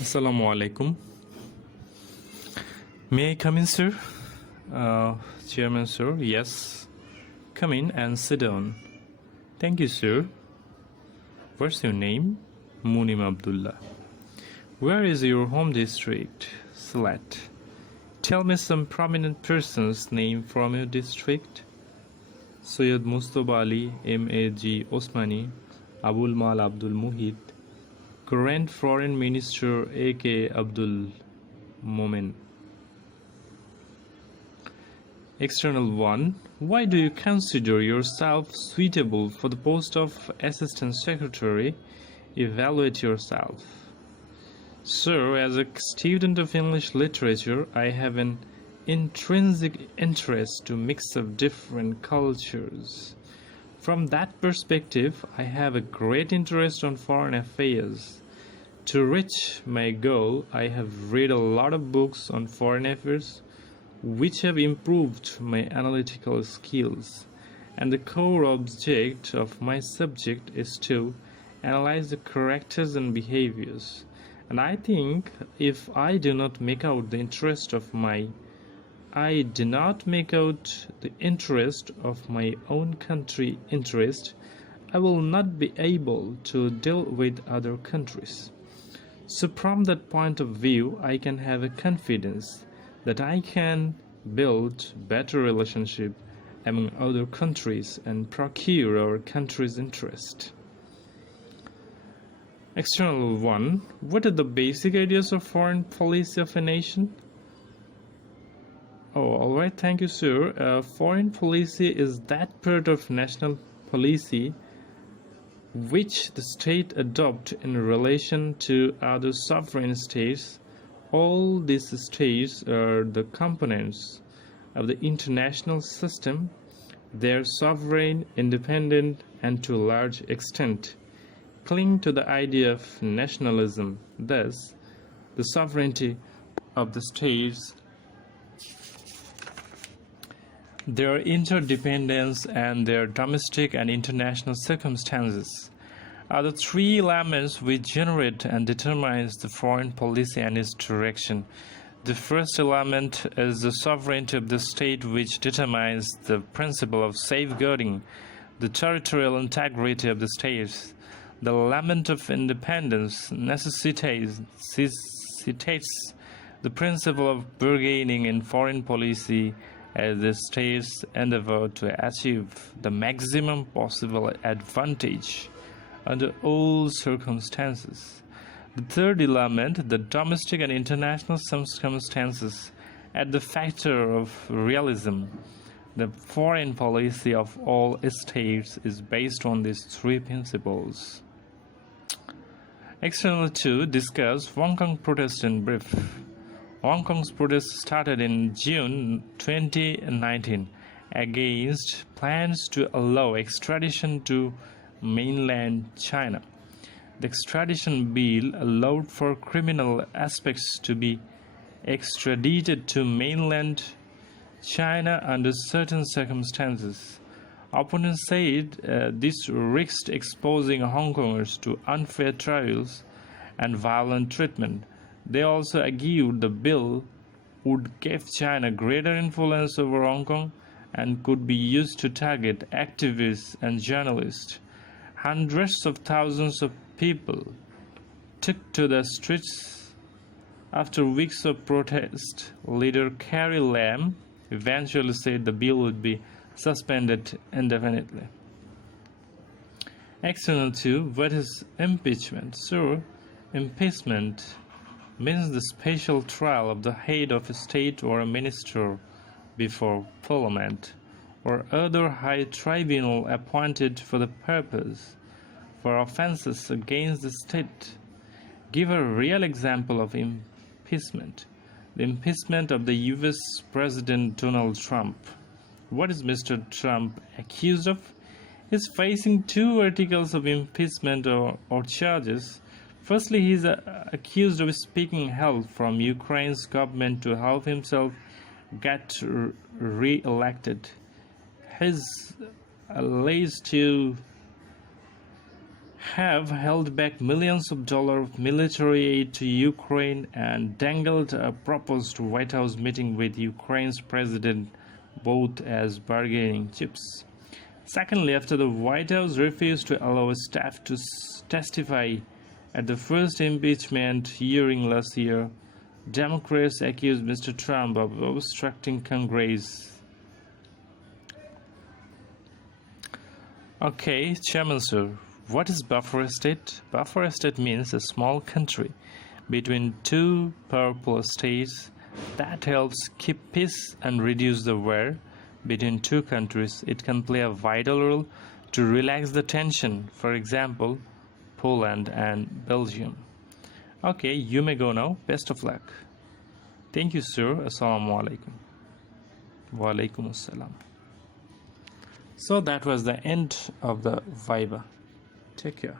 Assalamu alaikum. May I come in, sir? Chairman, sir, yes. Come in and sit down. Thank you, sir. What's your name? Munim Abdullah. Where is your home district? Sylhet. Tell me some prominent person's name from your district. Sayyid Mustafa Ali, M.A.G. Osmani, Abul Mal Abdul Muhid, current Foreign Minister A.K. Abdul Momen. External 1. Why do you consider yourself suitable for the post of Assistant Secretary? Evaluate yourself. Sir, as a student of English literature, I have an intrinsic interest to mix up different cultures. From that perspective, I have a great interest on foreign affairs. To reach my goal, I have read a lot of books on foreign affairs, which have improved my analytical skills. And the core object of my subject is to analyze the characters and behaviors. And I think if I do not make out the interest of my own country interest, I will not be able to deal with other countries. So from that point of view, I can have a confidence that I can build better relationship among other countries and procure our country's interest. External 1. What are the basic ideas of foreign policy of a nation? Alright, thank you, sir. Foreign policy is that part of national policy which the state adopts in relation to other sovereign states. All these states are the components of the international system. They are sovereign, independent, and to a large extent cling to the idea of nationalism. Thus, the sovereignty of the states, their interdependence, and their domestic and international circumstances are the three elements which generate and determines the foreign policy and its direction. The first element is the sovereignty of the state, which determines the principle of safeguarding the territorial integrity of the states. The element of independence necessitates the principle of bargaining in foreign policy, as the states endeavor to achieve the maximum possible advantage under all circumstances. The third element, the domestic and international circumstances, add the factor of realism. The foreign policy of all states is based on these three principles. External 2. Discuss Hong Kong protest in brief. Hong Kong's protest started in June 2019 against plans to allow extradition to mainland China. The extradition bill allowed for criminal aspects to be extradited to mainland China under certain circumstances. Opponents said this risked exposing Hong Kongers to unfair trials and violent treatment. They also argued the bill would give China greater influence over Hong Kong and could be used to target activists and journalists. Hundreds of thousands of people took to the streets after weeks of protest. Leader Carrie Lam eventually said the bill would be suspended indefinitely. External 2. What is impeachment? So, impeachment means the special trial of the head of a state or a minister before Parliament or other high tribunal appointed for the purpose for offences against the state. Give a real example of impeachment. The impeachment of the US President Donald Trump. What is Mr. Trump accused of? He is facing 2 articles of impeachment or charges. Firstly, he is accused of seeking help from Ukraine's government to help himself get re-elected. He is alleged to have held back millions of dollars of military aid to Ukraine and dangled a proposed White House meeting with Ukraine's president both as bargaining chips. Secondly, after the White House refused to allow staff to testify at the first impeachment hearing last year, Democrats accused Mr. Trump of obstructing Congress. Okay, Chairman sir, what is buffer state? Buffer state means a small country between two powerful states that helps keep peace and reduce the war between two countries. It can play a vital role to relax the tension, for example, Poland and Belgium. Okay, you may go now. Best of luck. Thank you, sir. Assalamu alaikum. Wa alaikum assalam. So that was the end of the Viva. Take care.